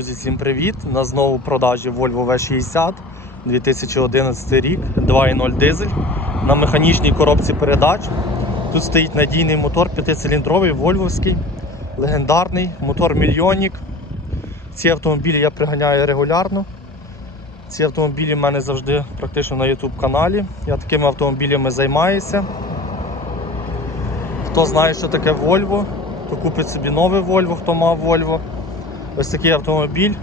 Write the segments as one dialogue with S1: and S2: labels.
S1: Друзі, всім привіт! У нас знову продажі Volvo V60 2011 рік, 2.0 дизель на механічній коробці передач. Тут стоїть надійний мотор 5-циліндровий, вольвовський, легендарний, мотор мільйонник. Ці автомобілі я приганяю регулярно. Ці автомобілі в мене завжди практично на YouTube каналі. Я такими автомобілями займаюся. Хто знає, що таке Volvo, то купить собі нове Volvo, хто мав Volvo. Ось такий автомобіль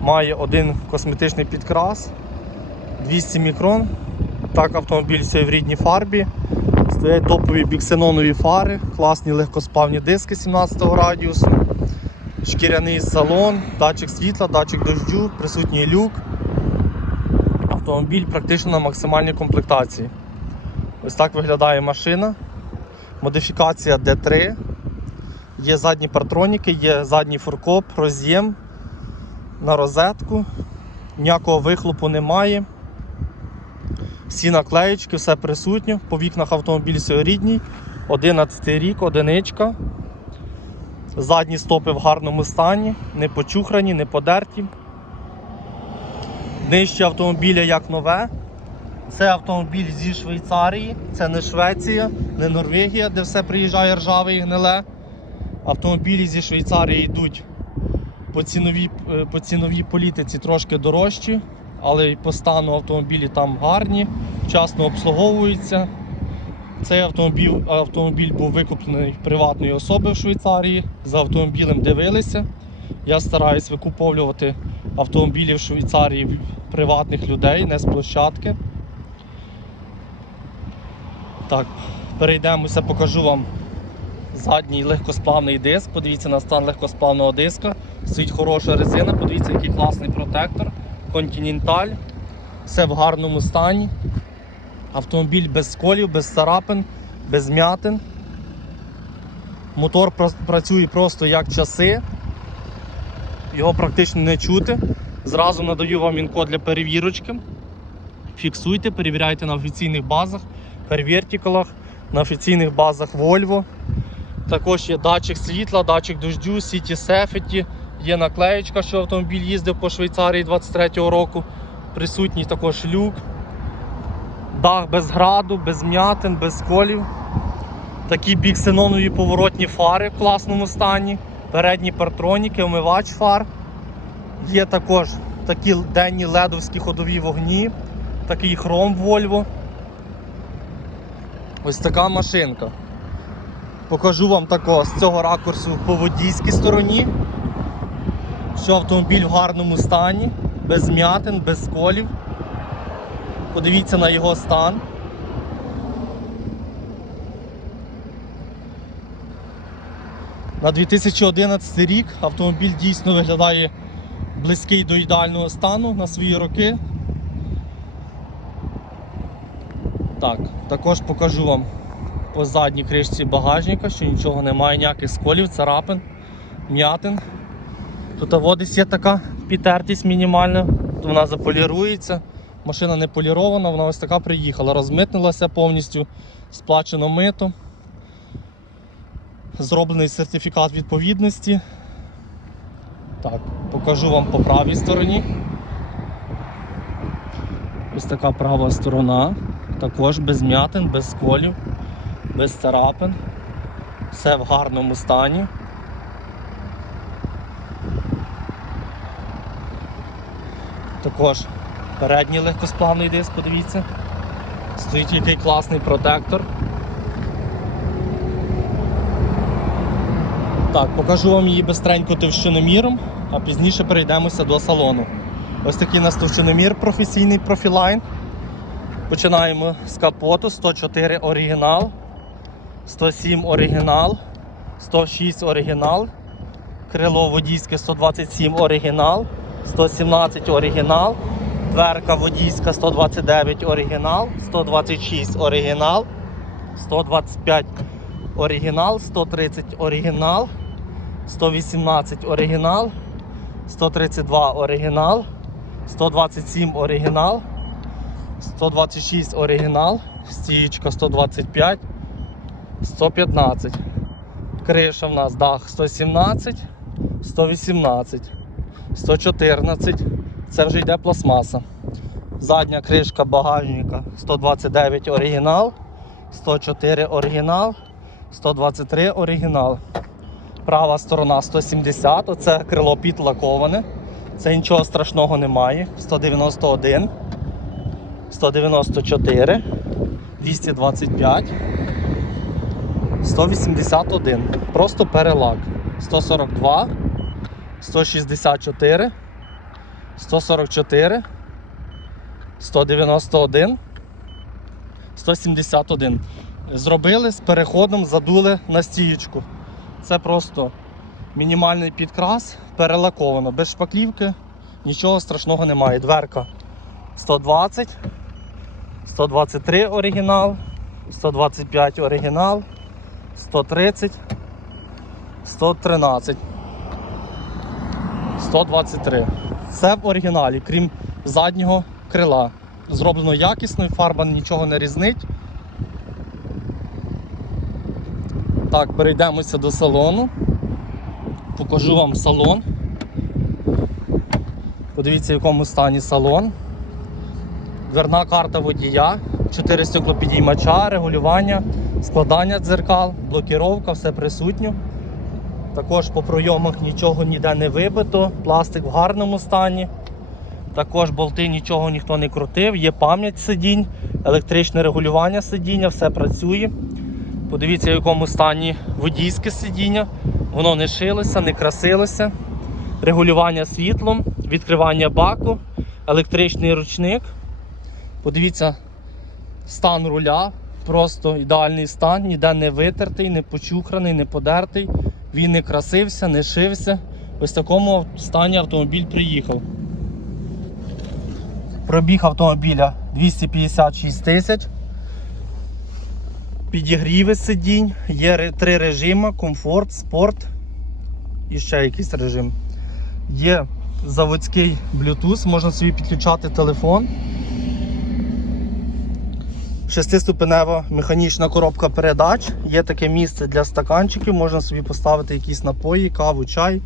S1: має один косметичний підкрас 200 мікрон. Так, автомобіль все в рідній фарбі. Стоять топові біксенонові фари, класні легкоспавні диски 17 радіусу, шкіряний салон, датчик світла, датчик дождю, присутній люк. Автомобіль практично на максимальній комплектації. Ось так виглядає машина. Модифікація D3. Є задні партроніки, є задній фуркоп, роз'єм на розетку, ніякого вихлопу немає. Всі наклеєчки, все присутньо. По вікнах автомобіль рідній. 11 рік, одиничка. Задні стопи в гарному стані, не почухрані, не подерті. Днище автомобіля як нове. Це автомобіль зі Швейцарії, це не Швеція, не Норвегія, де все приїжджає ржаве і гниле. Автомобілі зі Швейцарії йдуть по ціновій, е, по ціновій політиці трошки дорожчі, але по стану автомобілі там гарні, вчасно обслуговуються. Цей автомобіль, автомобіль був викуплений приватної особи в Швейцарії. За автомобілем дивилися. Я стараюсь викуповувати автомобілі в Швейцарії приватних людей, не з площадки. Так, перейдемося, покажу вам задній легкосплавний диск. Подивіться на стан легкосплавного диска. Стоїть хороша резина, подивіться, який класний протектор. Continental. Все в гарному стані. Автомобіль без сколів, без царапин, без м'ятин. Мотор працює просто як часи. Його практично не чути. Зразу надаю вам він-код для перевірочки. Фіксуйте, перевіряйте на офіційних базах, перевертикалах, на офіційних базах Volvo. Також є датчик світла, датчик дождю, City Safety, є наклеєчка, що автомобіль їздив по Швейцарії 23-го року. Присутній також люк. Дах без граду, без м'ятин, без сколів. Такі біксенонові поворотні фари в класному стані. Передні партроніки, омивач фар. Є також такі денні ледовські ходові вогні, такий хром Volvo. Ось така машинка. Покажу вам такого з цього ракурсу по водійській стороні, що автомобіль в гарному стані, без м'ятин, без сколів. Подивіться на його стан. На 2011 рік автомобіль дійсно виглядає близький до ідеального стану на свої роки. Так, також покажу вам по задній кришці багажника, що нічого немає, ніяких сколів, царапин, м'ятин. Тут водись є така підтертість мінімальна, вона заполірується. Машина не полірована, вона ось така приїхала, розмитнилася повністю, сплачено мито. Зроблений сертифікат відповідності. Так, покажу вам по правій стороні. Ось така права сторона. Також без м'ятин, без сколів, без царапин. Все в гарному стані. Також передній легкосплавний диск, подивіться. Стоїть який класний протектор. Так, покажу вам її бистренько товщиноміром, а пізніше перейдемося до салону. Ось такий у нас товщиномір професійний профілайн. Починаємо з капоту 104 оригінал, 107 оригінал, 106 оригінал, крило водійське 127 оригінал, 117 оригінал, дверка водійська 129 оригінал, 126 оригінал, 125 оригінал, 130 оригінал, 118 оригінал, 132 оригінал, 127 оригінал, 126 оригінал, стієчка 125, 115. Криша в нас дах 117, 118. 114. Це вже йде пластмаса. Задня кришка багажника 129 оригінал, 104 оригінал, 123 оригінал. Права сторона 170, оце крило підлаковане. Це нічого страшного немає. 191, 194, 225, 181. Просто перелак. 142, 164, 144, 191, 171. Зробили з переходом, задули на стієчку. Це просто мінімальний підкрас, перелаковано, без шпаклівки, нічого страшного немає. Дверка 120, 123 оригінал, 125 оригінал, 130, 113, 123. Все в оригіналі, крім заднього крила. Зроблено якісно, фарба нічого не різнить. Так, перейдемося до салону. Покажу вам салон. Подивіться, в якому стані салон. Дверна карта водія, 4 стеклопідіймача, регулювання, складання дзеркал, блокіровка, все присутньо. Також по пройомах нічого ніде не вибито, пластик в гарному стані. Також болти нічого ніхто не крутив, є пам'ять сидінь, електричне регулювання сидіння, все працює. Подивіться, в якому стані водійське сидіння. Воно не шилося, не красилося. Регулювання світлом, відкривання баку, електричний ручник. Подивіться, стан руля. Просто ідеальний стан, ніде не витертий, не почухраний, не подертий. Він не красився, не шився. Ось в такому стані автомобіль приїхав. Пробіг автомобіля 256 тисяч. Підігріви сидінь, є три режими: комфорт, спорт і ще якийсь режим. Є заводський Bluetooth, можна собі підключати телефон. Шестиступенева механічна коробка передач. Є таке місце для стаканчиків, можна собі поставити якісь напої, каву, чай.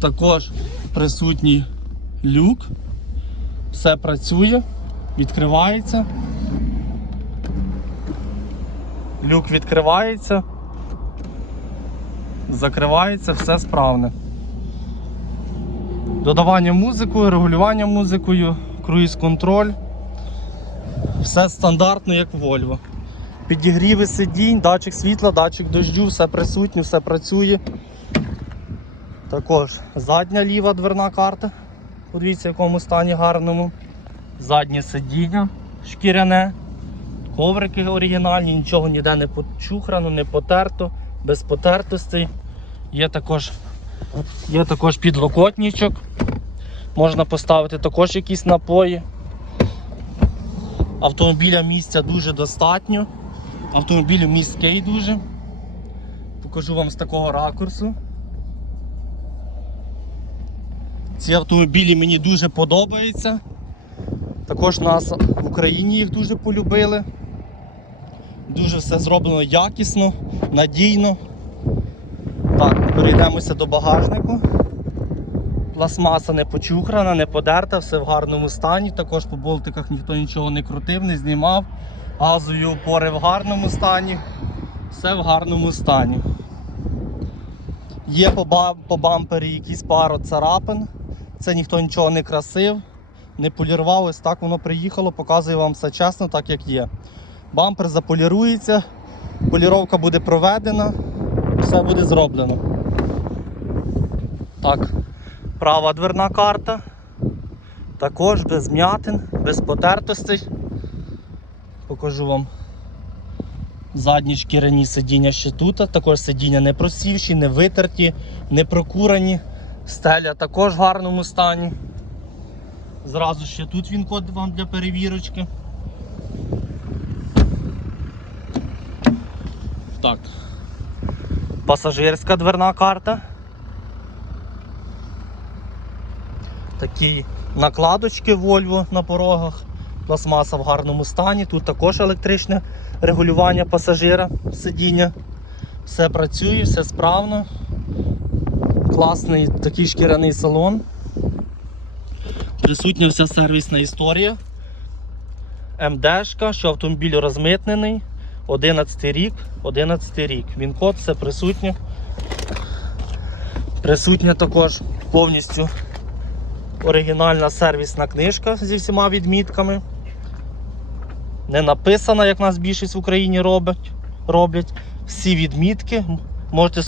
S1: Також присутній люк. Все працює, відкривається. Люк відкривається, закривається, все справне. Додавання музикою, регулювання музикою, круїз-контроль. Все стандартно, як в Volvo. Підігріви сидінь, датчик світла, датчик дождю, все присутнє, все працює. Також задня ліва дверна карта. Подивіться, в якому стані гарному. Заднє сидіння шкіряне. Коврики оригінальні, нічого ніде не почухрано, не потерто, без потертостей. Є також, є також підлокотничок. Можна поставити також якісь напої. Автомобіля місця дуже достатньо. Автомобіль міський дуже. Покажу вам з такого ракурсу. Ці автомобілі мені дуже подобаються. Також нас в Україні їх дуже полюбили. Дуже все зроблено якісно, надійно. Так, перейдемося до багажнику. Пластмаса не почухрана, не подерта, все в гарному стані. Також по болтиках ніхто нічого не крутив, не знімав. Газові опори в гарному стані. Все в гарному стані. Є по, ба- по бампері якісь пару царапин. Це ніхто нічого не красив, не полірував. Ось так воно приїхало, показую вам все чесно, так як є. Бампер заполірується, поліровка буде проведена, все буде зроблено. Так, права дверна карта. Також без м'ятин, без потертостей. Покажу вам задні шкіряні сидіння ще тут. Також сидіння не просівші, не витерті, не прокурані. Стеля також в гарному стані. Зразу ще тут він код вам для перевірочки. Так. Пасажирська дверна карта. Такі накладочки Volvo на порогах. Пластмаса в гарному стані. Тут також електричне регулювання пасажира, сидіння. Все працює, все справно. класний такий шкіряний салон. Присутня вся сервісна історія. МДшка, що автомобіль розмитнений. 11 рік, 11 рік. Він код, все присутнє. Присутня також повністю оригінальна сервісна книжка зі всіма відмітками. Не написана, як нас більшість в Україні роблять. роблять. Всі відмітки можете